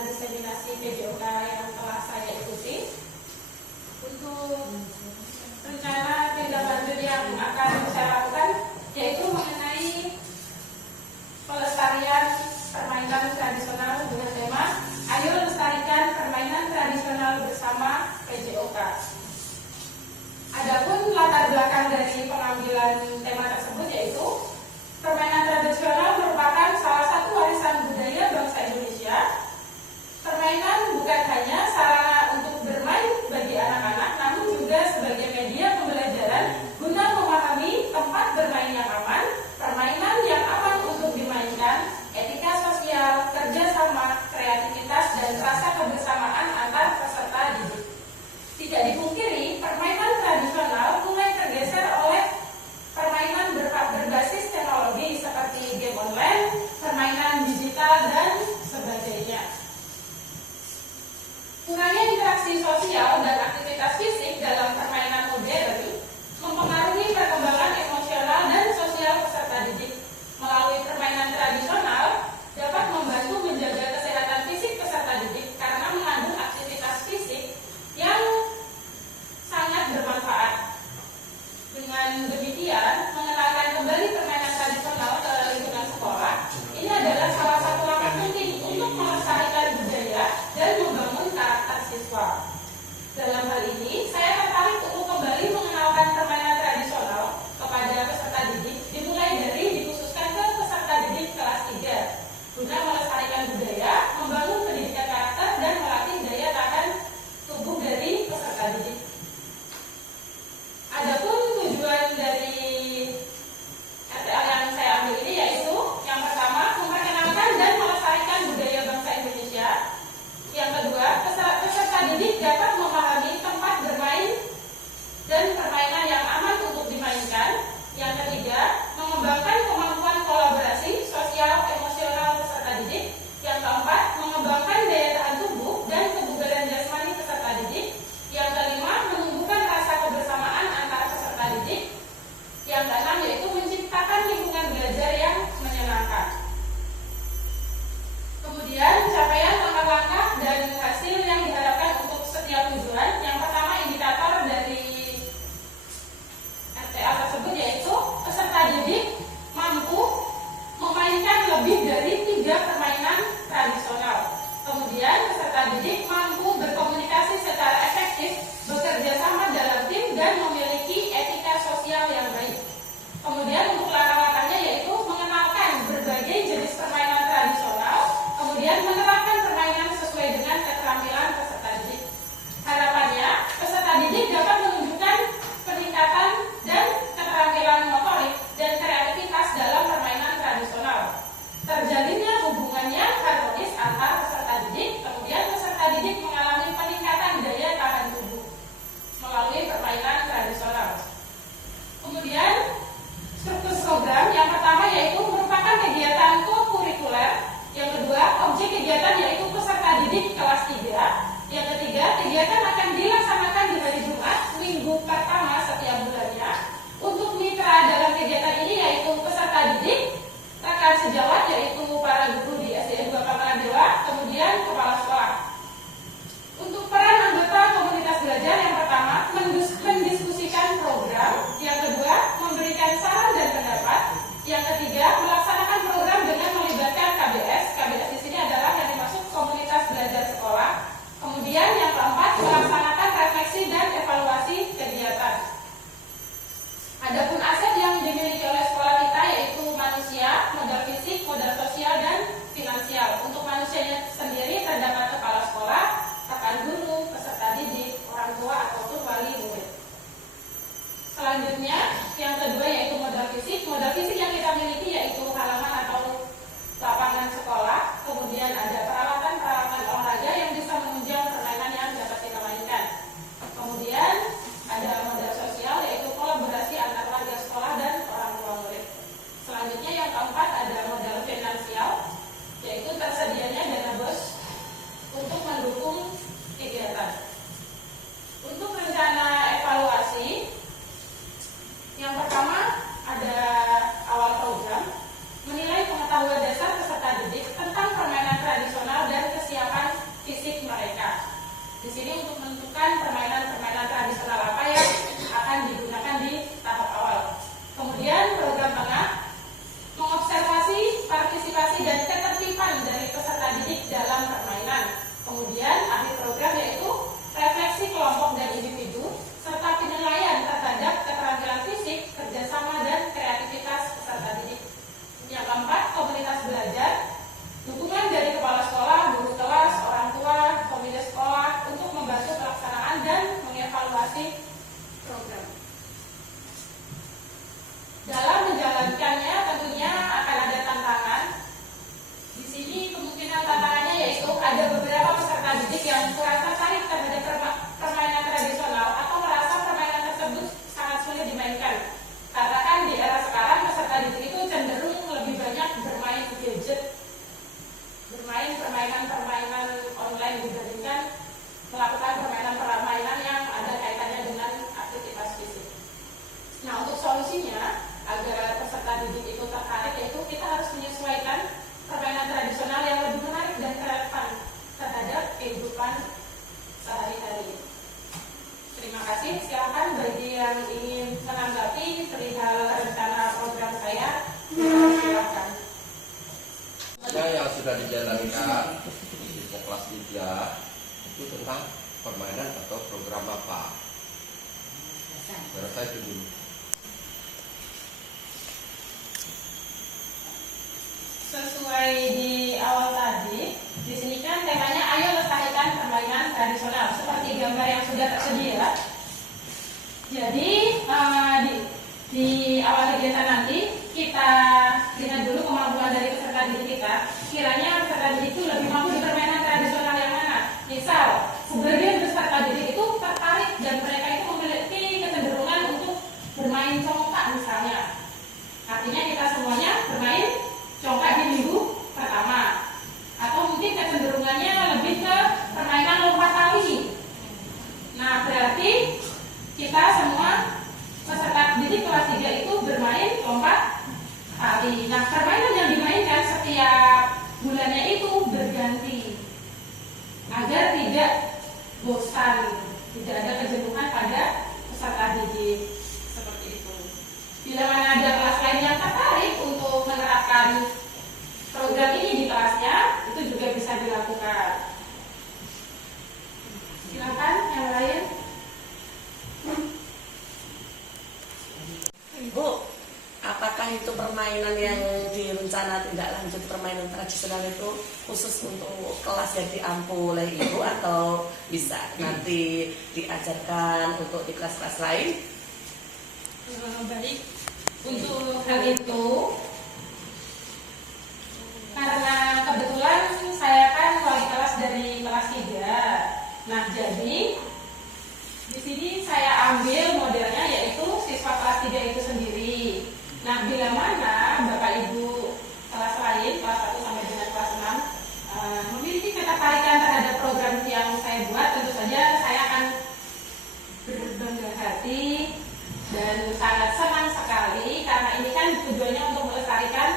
pelaksanaan diseminasi PJOK yang telah saya ikuti. Untuk rencana tindak lanjut yang akan saya lakukan yaitu mengenai pelestarian permainan tradisional dengan tema "Ayo lestarikan permainan tradisional bersama PJOK". Adapun latar belakang dari pengambilan tema tersebut yaitu permainan tradisional merupakan salah satu warisan budaya bangsa Indonesia. Permainan bukan hanya sarana untuk bermain bagi anak-anak, namun juga sebagai media pembelajaran guna memahami tempat bermain yang aman, permainan yang aman untuk dimainkan, etika sosial, kerjasama, kreativitas, dan rasa kebersamaan antar peserta didik. Tidak dipungkiri, permainan tradisional mulai tergeser oleh permainan berbasis teknologi seperti game online, permainan digital, dan sebagainya. Kurangnya interaksi sosial dan aktivitas fisik dalam permainan modern mempengaruhi perkembangan emosional dan sosial peserta didik. Melalui permainan tradisional dapat membantu menjaga kesehatan fisik peserta didik karena mengandung aktivitas fisik yang sangat bermanfaat. Dengan demikian, mengenalkan kembali permainan tradisional ke lingkungan sekolah ini adalah salah satu langkah penting untuk melestarikan budaya dan membangun karakter siswa. Dalam hal ini, saya tertarik untuk kembali mengenalkan permainan tradisional kepada peserta didik, dimulai dari dikhususkan ke peserta didik kelas 3, guna melestarikan budaya, membangun pendidikan karakter, dan melatih daya tahan tubuh dari peserta didik. Adapun tujuan dari RTL yang saya ambil ini yaitu yang pertama, memperkenalkan dan melestarikan budaya bangsa Indonesia. Yang kedua, peserta didik dapat memahami tempat bermain dan permainan yang aman untuk dimainkan. Yang ketiga, mengembangkan kemampuan kolaborasi sosial emosional peserta didik. Yang keempat, mengembangkan daya tahan tubuh dan kebugaran jasmani peserta didik. Yang kelima, menumbuhkan rasa kebersamaan antara peserta didik. Yang keenam yaitu menciptakan lingkungan belajar yang menyenangkan. Kemudian capaian langkah-langkah dan hasil yang diharapkan untuk setiap tujuan. Yang pertama, indikator dari RTA tersebut yaitu peserta didik mampu memainkan lebih dari 3 permainan tradisional. Kemudian peserta didik mampu berkomunikasi secara efektif, bekerja sama dalam tim, dan memiliki etika sosial yang baik. Kemudian untuk langkah-langkahnya yaitu mengenalkan berbagai jenis permainan tradisional, kemudian menerapkan permainan sesuai dengan keterampilan peserta didik. Harapannya, peserta didik dapat menunjukkan peningkatan dan keterampilan motorik dan kreativitas dalam permainan tradisional. Terjalinnya hubungan yang sudah dijalankan di kelas 3 itu tentang permainan atau program apa? Saya itu dulu. Sesuai di awal tadi, di sini kan temanya ayo lestarikan permainan tradisional seperti gambar yang sudah tersedia. Jadi di awal kegiatan nanti kita lihat dulu kemampuan dari peserta didik kita. Kiranya peserta didik itu lebih mampu di permainan tradisional yang mana? Misal, sebagian peserta didik itu tertarik dan mereka itu memiliki kecenderungan untuk bermain congkak misalnya. Artinya kita semuanya bermain congkak di minggu pertama. Atau mungkin kecenderungannya lebih ke permainan lompat tali. Nah, berarti kita semua peserta didik kelas 3 itu bermain lompat tali. Nah, permainan yang dimainkan setiap bulannya itu berganti agar tidak bosan, tidak ada kejenuhan pada peserta didik seperti itu. Bila mana ada kelas lain yang tertarik untuk menerapkan program ini di kelasnya, itu juga bisa dilakukan. Silakan yang lain. Ibu, apakah itu permainan yang direncana tindak lanjut permainan tradisional itu khusus untuk kelas yang diampu oleh Ibu atau bisa nanti diajarkan untuk di kelas-kelas lain? Baik, untuk hal itu karena kebetulan saya kan wali kelas dari kelas 3. Nah, jadi di sini saya ambil modelnya yaitu siswa kelas 3 itu sendiri. Nah, bila mana Bapak Ibu kelas lain, kelas 1 sampai dengan kelas 6 memiliki ketertarikan terhadap program yang saya buat, tentu saja saya akan berbangga hati dan sangat senang sekali karena ini kan tujuannya untuk melestarikan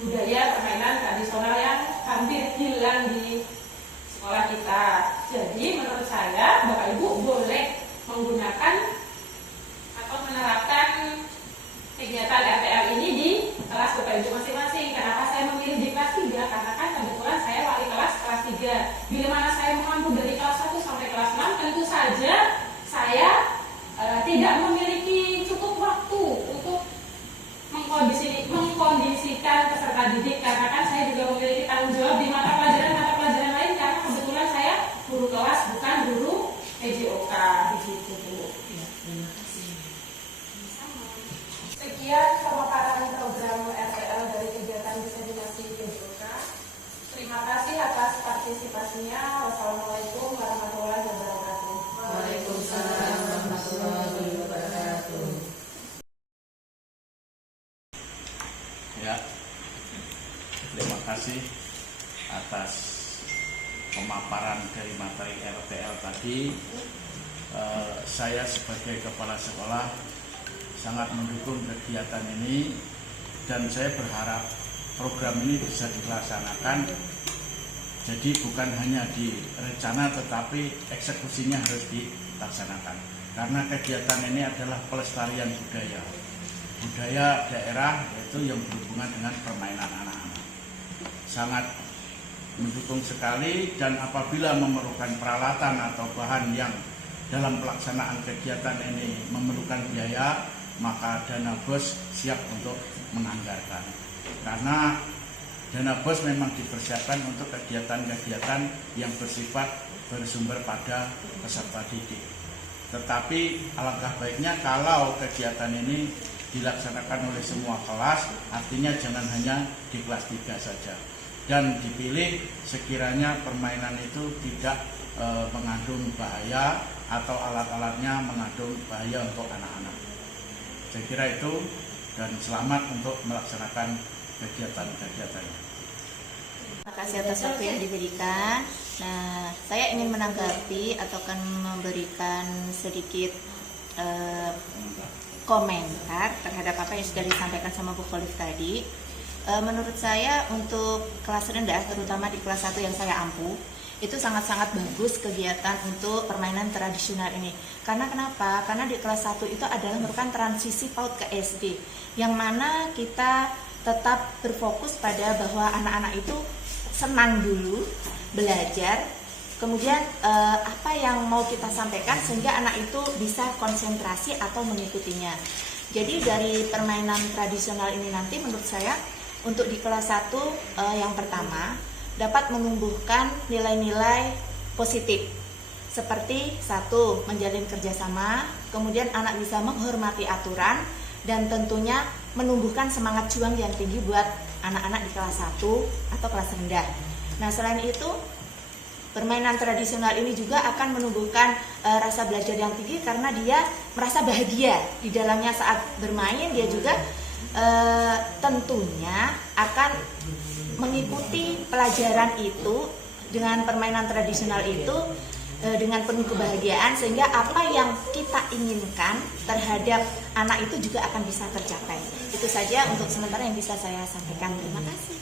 budaya permainan tradisional yang hampir hilang di sekolah kita. Jadi menurut saya Bapak Ibu boleh menggunakan atau menerapkan kegiatan RTL ini di kelas Bapak Ibu masing-masing. Kenapa saya memilih di kelas 3? Karena kan kebetulan saya wali kelas 3. Bila mana saya mampu dari kelas 1 sampai kelas 6, tentu saja saya tidak memiliki cukup waktu untuk mengkondisikan peserta didik, karena kan saya juga memiliki tanggung jawab di mata pelajaran lain karena kebetulan saya guru kelas bukan guru PJOK begitu Bu. Sekian pemaparan program RTL dari kegiatan diseminasi PJOK. Terima kasih atas partisipasinya. Wassalamualaikum warahmatullahi wabarakatuh. Waalaikumsalam warahmatullahi wabarakatuh. Ya, terima kasih atas pemaparan dari materi RTL tadi. Saya sebagai kepala sekolah sangat mendukung kegiatan ini dan saya berharap program ini bisa dilaksanakan. Jadi bukan hanya di rencana tetapi eksekusinya harus dilaksanakan. Karena kegiatan ini adalah pelestarian budaya daerah, yaitu yang berhubungan dengan permainan anak-anak. Sangat mendukung sekali, dan apabila memerlukan peralatan atau bahan yang dalam pelaksanaan kegiatan ini memerlukan biaya, maka dana BOS siap untuk menganggarkan. Karena dana BOS memang dipersiapkan untuk kegiatan-kegiatan yang bersifat bersumber pada peserta didik. Tetapi alangkah baiknya kalau kegiatan ini dilaksanakan oleh semua kelas, artinya jangan hanya di kelas 3 saja. Dan dipilih sekiranya permainan itu tidak mengandung bahaya atau alat-alatnya mengandung bahaya untuk anak-anak. Saya kira itu, dan selamat untuk melaksanakan kegiatan-kegiatannya. Terima kasih atas waktu yang diberikan. Nah, saya ingin menanggapi atau akan memberikan sedikit komentar terhadap apa yang sudah disampaikan sama Bu Khalif tadi. Menurut saya untuk kelas rendah, terutama di kelas 1 yang saya ampu, itu sangat-sangat bagus kegiatan untuk permainan tradisional ini. Karena kenapa? Karena di kelas 1 itu adalah merupakan transisi PAUD ke SD, yang mana kita tetap berfokus pada bahwa anak-anak itu senang dulu belajar, kemudian apa yang mau kita sampaikan sehingga anak itu bisa konsentrasi atau mengikutinya. Jadi dari permainan tradisional ini nanti menurut saya untuk di kelas 1 yang pertama dapat menumbuhkan nilai-nilai positif seperti 1. Menjalin kerjasama, kemudian anak bisa menghormati aturan, dan tentunya menumbuhkan semangat juang yang tinggi buat anak-anak di kelas 1 atau kelas rendah. Nah selain itu permainan tradisional ini juga akan menumbuhkan rasa belajar yang tinggi karena dia merasa bahagia di dalamnya saat bermain. Dia juga tentunya akan mengikuti pelajaran itu dengan permainan tradisional itu dengan penuh kebahagiaan, sehingga apa yang kita inginkan terhadap anak itu juga akan bisa tercapai. Itu saja untuk sementara yang bisa saya sampaikan. Terima kasih.